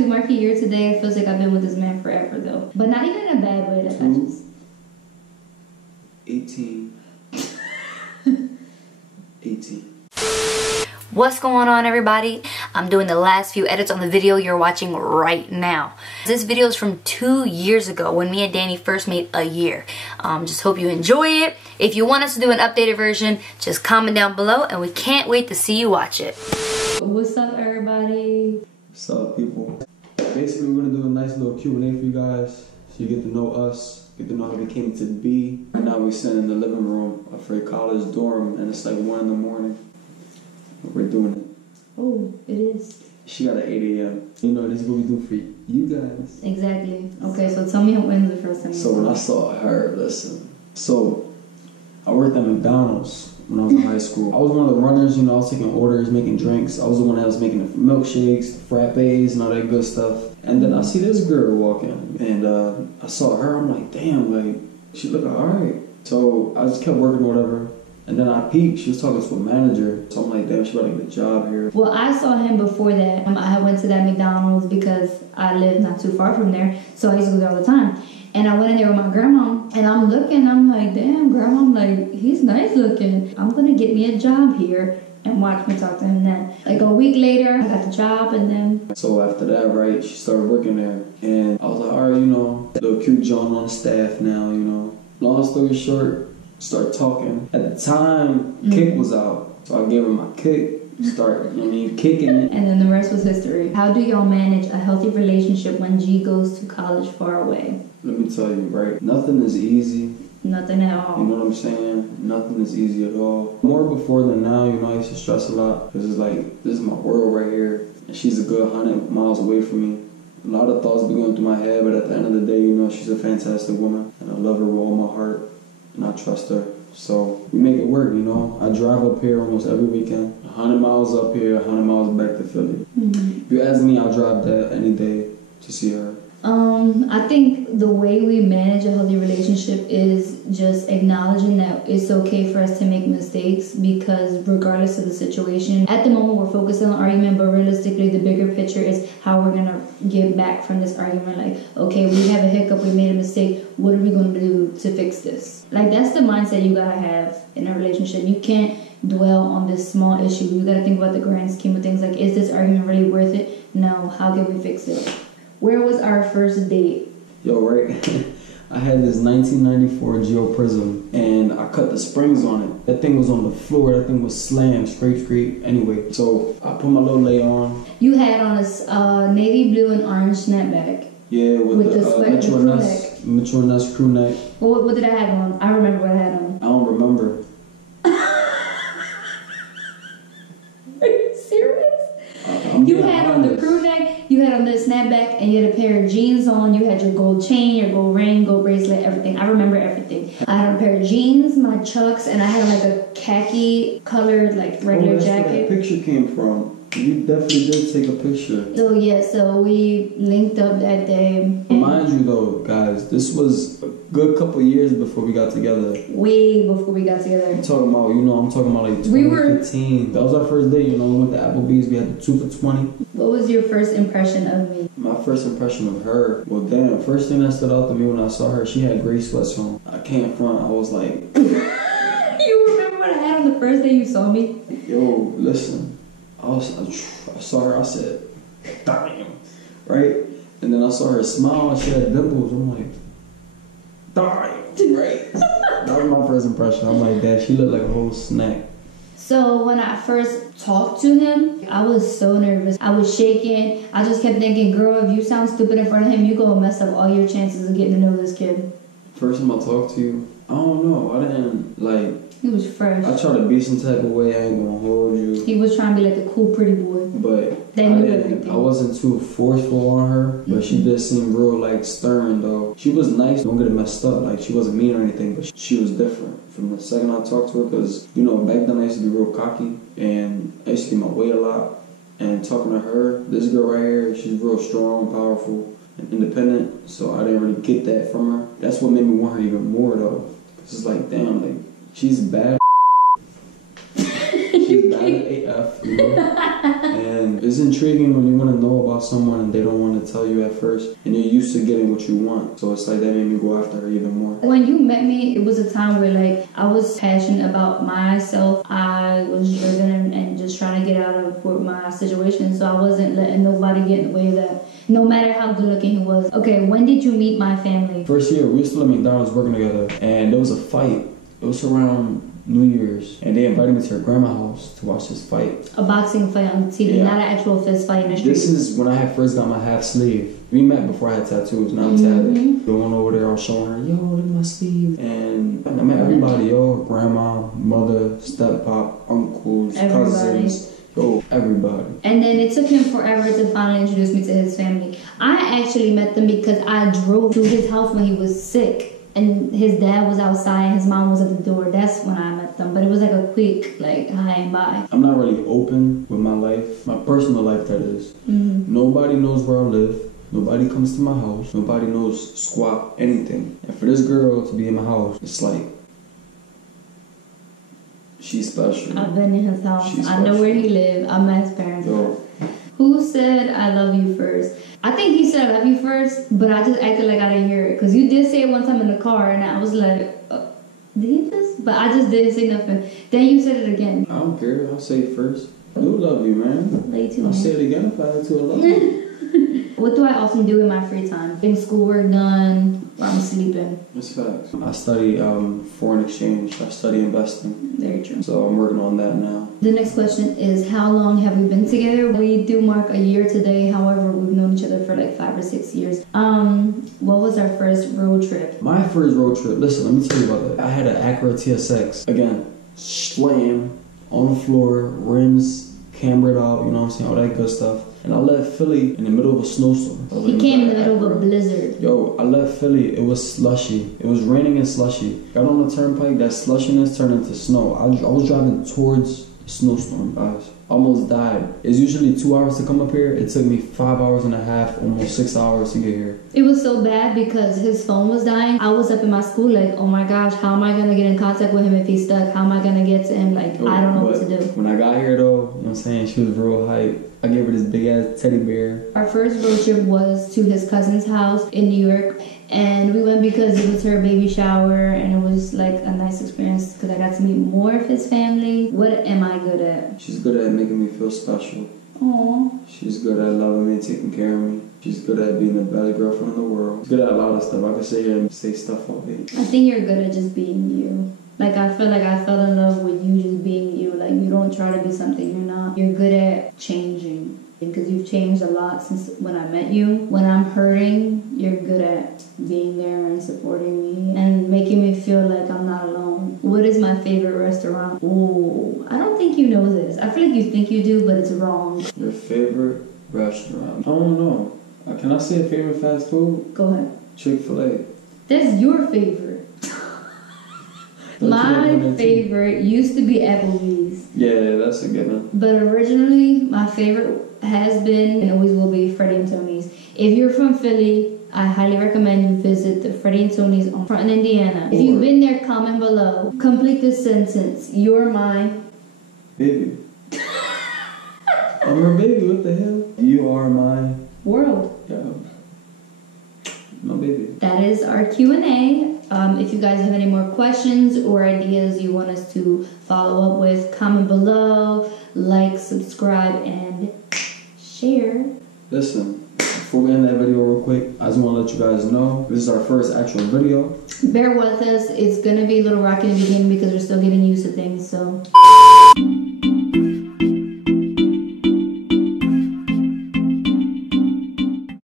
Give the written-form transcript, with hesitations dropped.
2-mark year today. It feels like I've been with this man forever though. But not even in a bad way. Like I just 18. 18. What's going on, everybody? I'm doing the last few edits on the video you're watching right now. This video is from 2 years ago when me and Danny first made a year. Just hope you enjoy it. If you want us to do an updated version, just comment down below and we can't wait to see you watch it. What's up, everybody? What's up, people? Basically, we're gonna do a nice little Q&A for you guys so you get to know us, get to know how we came to be. Right now we're sitting in the living room of a college dorm and it's like 1 in the morning. We're doing it. Oh, it is. She got an 8 a.m. You know, this is what we do for you guys. Exactly. Okay, so tell me when's the first time you So when I saw her, listen. So I worked at McDonald's when I was in high school. I was one of the runners, you know, I was taking orders, making drinks. I was the one that was making the milkshakes, the frappes, and all that good stuff. And then I see this girl walking, and I saw her. I'm like, damn, like, she look alright. So I just kept working or whatever. And then I peeked, she was talking to a manager. So I'm like, damn, she better get a job here. Well, I saw him before that. I went to that McDonald's because I live not too far from there. So I used to go there all the time. And I went in there with my grandma. And I'm looking, I'm like, damn, grandma, I'm like, he's nice looking. I'm going to get me a job here and watch me talk to him then. Like a week later, I got the job and then... So after that, right, she started working there. And I was like, all right, you know, little cute John on the staff now, you know. Long story short, start talking. At the time, kick was out. So I gave her my kick, kicking it. And then the rest was history. How do y'all manage a healthy relationship when G goes to college far away? Let me tell you, right? Nothing is easy. Nothing at all. You know what I'm saying? Nothing is easy at all. More before than now, you know, I used to stress a lot. Because it's like, this is my world right here. And she's a good 100 miles away from me. A lot of thoughts be going through my head, but at the end of the day, you know, she's a fantastic woman. And I love her with all my heart. And I trust her. So we make it work, you know. I drive up here almost every weekend. 100 miles up here, 100 miles back to Philly. If you ask me, I'll drive that any day to see her. I think the way we manage a healthy relationship is just acknowledging that it's okay for us to make mistakes, because regardless of the situation, at the moment we're focused on the argument, but realistically the bigger picture is how we're gonna get back from this argument. Like, okay, we have a hiccup, we made a mistake, what are we gonna do to fix this? Like, that's the mindset you gotta have in a relationship. You can't dwell on this small issue. You gotta think about the grand scheme of things. Like, is this argument really worth it? No. How can we fix it? Where was our first date? Yo, right? I had this 1994 Geo Prism, and I cut the springs on it. That thing was on the floor. That thing was slammed straight. Anyway, so I put my little lay on. You had on a navy blue and orange snapback. Yeah, with the Mitchell & Ness crew neck. What did I have on? I remember what I had on. I don't remember. Are you serious? You had on the crew neck, you had on the snapback, and you had a pair of jeans on. You had your gold chain, your gold ring, gold bracelet, everything. I remember everything. I had on a pair of jeans, my chucks, and I had like a khaki colored, like, regular jacket. Where that picture came from. You definitely did take a picture. So yeah, so we linked up that day. Mind you though, guys, this was a good couple years before we got together. Way before we got together. I'm talking about, you know, like 2015. That was our first date, you know, we went to Applebee's, we had the 2 for $20. What was your first impression of me? My first impression of her, well damn, first thing that stood out to me when I saw her, she had gray sweats on. I came front, I was like... You remember what I had on the first day you saw me? Yo, listen. I saw her, I said, damn, right? And then I saw her smile and she had dimples. I'm like, damn, right? That was my first impression. I'm like, Dad, she looked like a whole snack. So when I first talked to him, I was so nervous. I was shaking. I just kept thinking, girl, if you sound stupid in front of him, you gonna mess up all your chances of getting to know this kid. First time I talked to you, I don't know. I didn't, like... He was fresh. I tried to be some type of way. I ain't gonna hold you. He was trying to be like the cool, pretty boy. But I wasn't too forceful on her. But she did seem real, like, stern, though. She was nice. Don't get it messed up. Like, she wasn't mean or anything. But she was different from the second I talked to her. Because, you know, back then I used to be real cocky. And I used to get my weight a lot. And talking to her, this girl right here, she's real strong, powerful, and independent. So I didn't really get that from her. That's what made me want her even more, though. Because it's like, damn, like... She's bad. She's bad at AF, you know? And It's intriguing when you want to know about someone and they don't want to tell you at first, and you're used to getting what you want. So it's like that made me go after her even more. When you met me, it was a time where like I was passionate about myself. I was driven and just trying to get out of my situation. So I wasn't letting nobody get in the way of that. No matter how good looking he was. Okay, when did you meet my family? First year, we were still at McDonald's working together, and there was a fight. It was around New Year's, and they invited me to her grandma's house to watch this fight. A boxing fight on TV, yeah. Not an actual fist fight in the street. This is when I had first got my half sleeve. We met before I had tattoos, now I'm tatted. The one over there, I was showing her, yo, look at my sleeve. And I met everybody, yo, grandma, mother, step pop, uncles, cousins. Yo, everybody. And then it took him forever to finally introduce me to his family. I actually met them because I drove to his house when he was sick. And his dad was outside and his mom was at the door. That's when I met them. But it was like a quick, like, hi and bye. I'm not really open with my life. My personal life, that is. Nobody knows where I live. Nobody comes to my house. Nobody knows squat, anything. And for this girl to be in my house, it's like, she's special. I've been in his house. I know where he lived. I'm at his parents' house. Who said I love you first? I think he said I love you first, but I just acted like I didn't hear it. Because you did say it one time in the car, and I was like, did he just? But I just didn't say nothing. Then you said it again. I don't care. I'll say it first. I do love you, man. Love you too, I'll man. say it again if I had to. I love you. What do I often do in my free time? Getting schoolwork done while I'm sleeping. That's facts. I study foreign exchange. I study investing. Very true. So I'm working on that now. The next question is, how long have we been together? We do mark a year today. However, we've known each other for like 5 or 6 years. What was our first road trip? My first road trip, listen, let me tell you about that. I had an Acura TSX. Again, slam on the floor, rims cambered out, you know what I'm saying, all that good stuff. And I left Philly in the middle of a snowstorm. He came in the middle of a blizzard. Yo, I left Philly, it was slushy. It was raining and slushy. Got on the turnpike, that slushiness turned into snow. I was driving towards the snowstorm, guys. Almost died. It's usually 2 hours to come up here. It took me 5 hours and a half, almost 6 hours to get here. It was so bad because his phone was dying. I was up in my school like, oh my gosh, how am I going to get in contact with him if he's stuck? How am I going to get to him? Like, I don't know what to do. When I got here though, you know what I'm saying, she was real hype. I gave her this big ass teddy bear. Our first road trip was to his cousin's house in New York. And we went because it was her baby shower, and it was like a nice experience because I got to meet more of his family. What am I good at? She's good at making me feel special. Aww. She's good at loving me and taking care of me. She's good at being the best girlfriend in the world. She's good at a lot of stuff. I can sit here and say stuff all day. I think you're good at just being you. Like, I feel like I fell in love with you just being you. Like, you don't try to be something you're not. You're good at changing. Because you've changed a lot since when I met you. When I'm hurting, you're good at being there and supporting me and making me feel like I'm not alone. What is my favorite restaurant? Ooh, I don't think you know this. I feel like you think you do, but it's wrong. Your favorite restaurant? I don't know. Can I say a favorite fast food? Go ahead. Chick-fil-A. That's your favorite. My favorite used to be Applebee's. Yeah, that's a good one. But originally, my favorite has been and always will be Freddie and Tony's. If you're from Philly, I highly recommend you visit the Freddie and Tony's on Front in Indiana. If you've been there, comment below. Complete this sentence. You're my baby. I'm her baby. What the hell? You are my world. Yeah. My baby. That is our Q&A. If you guys have any more questions or ideas you want us to follow up with, comment below, like, subscribe, and share. Listen, before we end that video real quick, I just want to let you guys know this is our first actual video. Bear with us. It's going to be a little rocky in the beginning because we're still getting used to things, so...